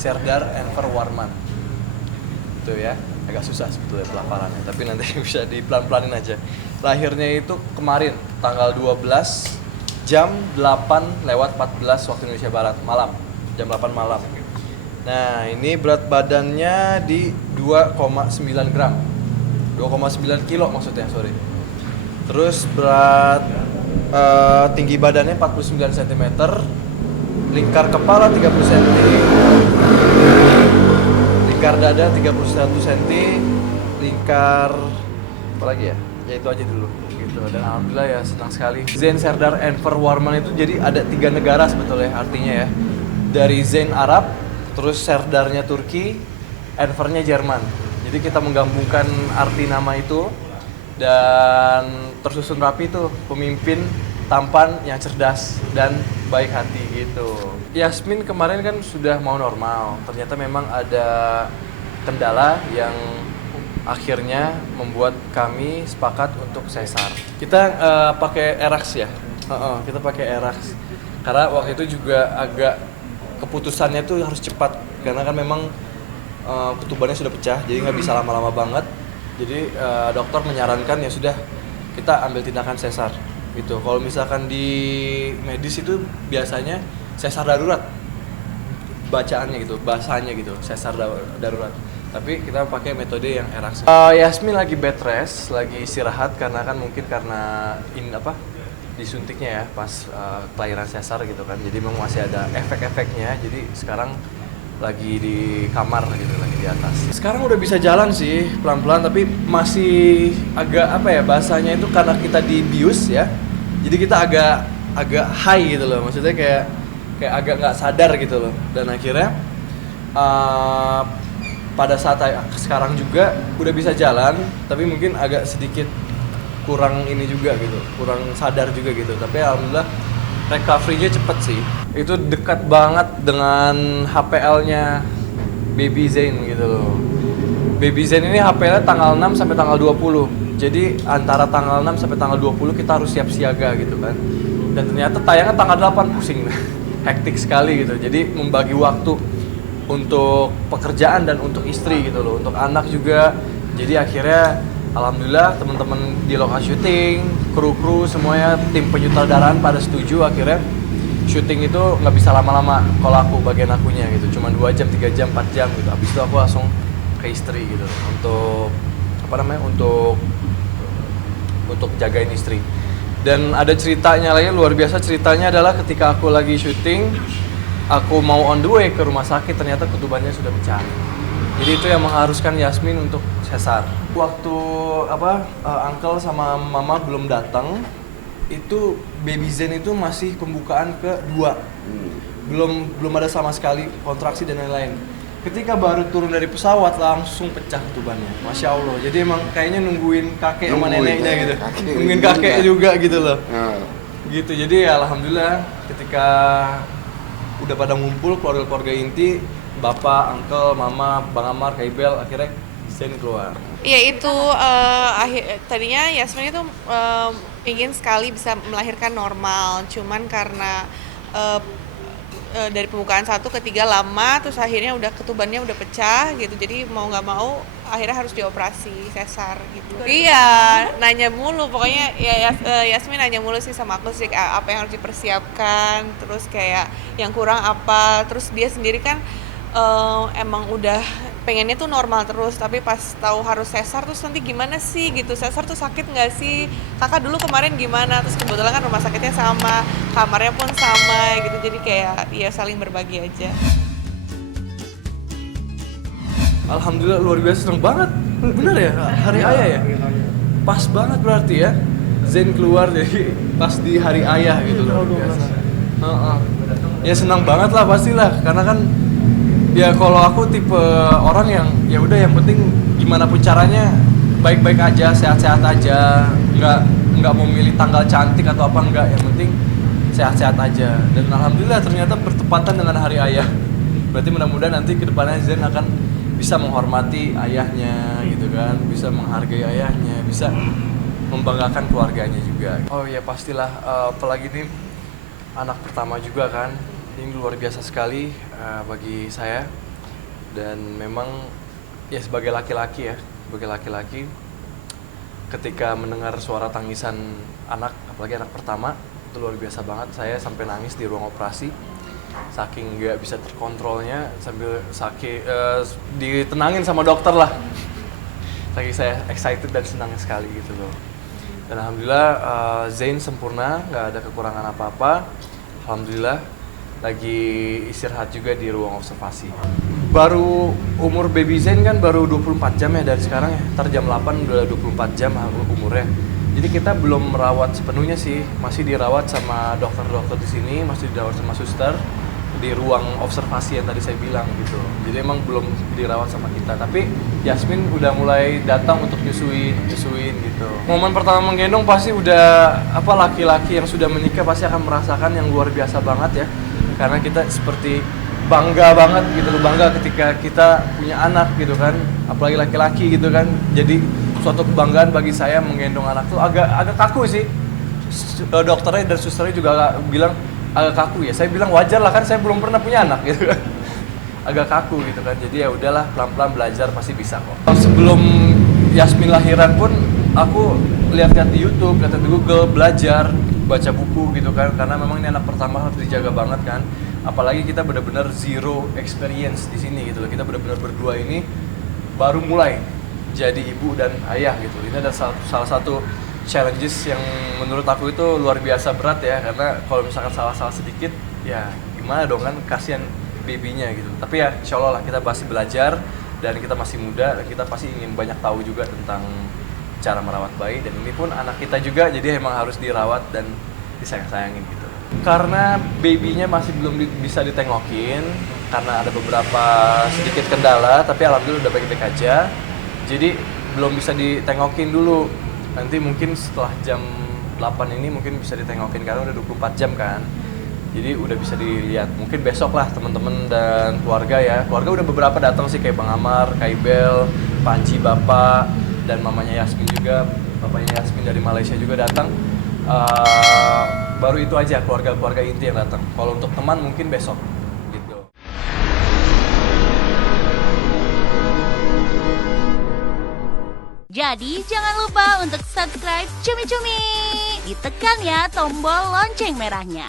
Serdar Enver Warman. Itu ya, agak susah sebetulnya pelafalannya, tapi nanti bisa dipelan-pelanin aja. Lahirnya itu kemarin tanggal 12 jam 8:14 waktu Indonesia Barat malam, jam 8 malam. Nah, ini berat badannya di 2,9 gram. 2,9 kilo maksudnya, sorry. Terus berat tinggi badannya 49 cm, lingkar kepala 30 cm, lingkar dada 31 cm, lingkar apa lagi ya? Ya itu aja dulu gitu. Dan alhamdulillah ya senang sekali. Zain Serdar Enver Warman itu jadi ada 3 negara sebetulnya artinya ya. Dari Zain Arab, terus Serdarnya Turki, Envernya Jerman. Jadi kita menggabungkan arti nama itu dan tersusun rapi tuh, pemimpin tampan yang cerdas dan baik hati gitu. Yasmin kemarin kan sudah mau normal, ternyata memang ada kendala yang akhirnya membuat kami sepakat untuk sesar. Kita pakai Erax ya, kita pakai Erax karena waktu itu juga agak keputusannya tuh harus cepat karena kan memang ketubannya sudah pecah, jadi nggak bisa lama-lama banget. Jadi dokter menyarankan ya sudah kita ambil tindakan sesar gitu. Kalau misalkan di medis itu biasanya sesar darurat bacaannya gitu, bahasanya gitu, sesar darurat. Tapi kita pakai metode yang Erax. Yasmin lagi bed rest, lagi istirahat karena kan mungkin karena disuntiknya ya pas kelahiran sesar gitu kan. Jadi memang masih ada efek-efeknya. Jadi sekarang lagi di kamar gitu, lagi di atas. Sekarang udah bisa jalan sih pelan-pelan, tapi masih agak bahasanya itu karena kita dibius ya. Jadi kita agak high gitu loh, maksudnya kayak agak nggak sadar gitu loh. Dan akhirnya pada saat sekarang juga udah bisa jalan, tapi mungkin agak sedikit kurang ini juga gitu, kurang sadar juga gitu. Tapi alhamdulillah recovery-nya cepet sih. Itu dekat banget dengan HPL-nya Baby Zain gitu loh. Baby Zain ini HPL-nya tanggal 6 sampai tanggal 20. Jadi antara tanggal 6 sampai tanggal 20 kita harus siap siaga gitu kan. Dan ternyata tayangnya tanggal 8, pusing. Hektik sekali gitu. Jadi membagi waktu untuk pekerjaan dan untuk istri gitu loh, untuk anak juga. Jadi akhirnya alhamdulillah teman-teman di lokasi syuting, kru-kru semuanya, tim penyutradaraan pada setuju. Akhirnya syuting itu nggak bisa lama-lama kalau aku bagian akunya gitu, cuma 2 jam, 3 jam, 4 jam gitu. Habis itu aku langsung ke istri gitu untuk untuk jagain istri. Dan ada ceritanya lagi luar biasa. Ceritanya adalah ketika aku lagi syuting, aku mau on the way ke rumah sakit, ternyata ketubannya sudah pecah. Jadi itu yang mengharuskan Yasmin untuk sesar. Waktu uncle sama mama belum datang, itu Baby Zain itu masih pembukaan kedua. Belum ada sama sekali kontraksi dan lain-lain. Ketika baru turun dari pesawat langsung pecah ketubannya. Masya Allah. Jadi emang kayaknya nungguin kakek sama neneknya gitu. Nungguin kakek juga gitu loh. Gitu. Jadi ya alhamdulillah ketika udah pada ngumpul keluarga-keluarga inti, bapak, uncle, mama, bang Amar, Kak Ibel, akhirnya Zain keluar. Iya itu tadinya Yasmin itu ingin sekali bisa melahirkan normal, cuman karena dari pembukaan 1 ke 3 lama, terus akhirnya ketubannya udah pecah gitu, jadi mau nggak mau akhirnya harus dioperasi sesar gitu. Iya, nanya mulu pokoknya ya Yasmin nanya mulu sih sama aku sih apa yang harus dipersiapkan, terus kayak yang kurang apa, terus dia sendiri kan emang udah pengennya tuh normal terus, tapi pas tahu harus sesar terus nanti gimana sih gitu, sesar tuh sakit nggak sih, kakak dulu kemarin gimana, terus kebetulan kan rumah sakitnya sama, kamarnya pun sama gitu, jadi kayak ya saling berbagi aja. Alhamdulillah luar biasa, seneng banget. Bener ya, hari ayah ya? Pas banget berarti ya, Zain keluar jadi pas di hari ayah gitu luar biasa. Ya senang banget lah pastilah, karena kan ya kalau aku tipe orang yang ya udah yang penting gimana pun caranya baik-baik aja, sehat-sehat aja, nggak mau milih tanggal cantik atau apa, enggak, yang penting sehat-sehat aja. Dan alhamdulillah ternyata bertepatan dengan hari ayah. Berarti mudah-mudahan nanti kedepannya Zain akan bisa menghormati ayahnya gitu kan, bisa menghargai ayahnya, bisa membanggakan keluarganya juga. Oh ya pastilah, apalagi ini anak pertama juga kan, ini luar biasa sekali bagi saya. Dan memang ya sebagai laki-laki ketika mendengar suara tangisan anak, apalagi anak pertama, itu luar biasa banget. Saya sampai nangis di ruang operasi, saking nggak bisa terkontrolnya, sambil ditenangin sama dokter lah. Saking saya excited dan senang sekali gitu loh. Dan alhamdulillah Zain sempurna, nggak ada kekurangan apa-apa. Alhamdulillah lagi istirahat juga di ruang observasi. Baru umur baby Zain kan baru 24 jam ya dari sekarang ya. Ntar jam 8 udah 24 jam umurnya. Jadi kita belum merawat sepenuhnya sih, masih dirawat sama dokter-dokter di sini, masih dirawat sama suster di ruang observasi yang tadi saya bilang gitu. Jadi emang belum dirawat sama kita, tapi Yasmin udah mulai datang untuk nyusuin gitu. Momen pertama menggendong pasti udah laki-laki yang sudah menikah pasti akan merasakan yang luar biasa banget ya. Karena kita seperti bangga banget gitu loh, bangga ketika kita punya anak gitu kan, apalagi laki-laki gitu kan. Jadi suatu kebanggaan bagi saya menggendong anak tuh agak kaku sih. Dokternya dan susternya juga bilang agak kaku ya. Saya bilang wajar lah kan, saya belum pernah punya anak gitu kan. Agak kaku gitu kan. Jadi ya udahlah, pelan-pelan belajar pasti bisa kok. Sebelum Yasmin lahiran pun aku lihat-lihat di YouTube, lihat di Google, belajar, baca buku gitu kan. Karena memang ini anak pertama harus dijaga banget kan. Apalagi kita benar-benar zero experience di sini gitu loh. Kita benar-benar berdua ini baru mulai jadi ibu dan ayah gitu. Ini ada salah satu challenges yang menurut aku itu luar biasa berat ya, karena kalau misalkan salah-salah sedikit ya gimana dong kan, kasihan babynya gitu. Tapi ya insya Allah lah kita pasti belajar, dan kita masih muda dan kita pasti ingin banyak tahu juga tentang cara merawat bayi, dan ini pun anak kita juga, jadi emang harus dirawat dan disayang-sayangin gitu. Karena babynya masih belum bisa ditengokin karena ada beberapa sedikit kendala, tapi alhamdulillah udah baik-baik aja. Jadi belum bisa ditengokin dulu. Nanti mungkin setelah jam 8 ini mungkin bisa ditengokin karena udah 24 jam kan. Jadi udah bisa dilihat. Mungkin besok lah teman-teman dan keluarga ya. Keluarga udah beberapa datang sih, kayak Bang Amar, Kak Ibel, Panji Bapak, dan mamanya Yasmin juga. Bapaknya Yasmin dari Malaysia juga datang. Baru itu aja keluarga-keluarga inti yang datang. Kalau untuk teman mungkin besok. Jadi jangan lupa untuk subscribe Cumi Cumi. Ditekan ya tombol lonceng merahnya.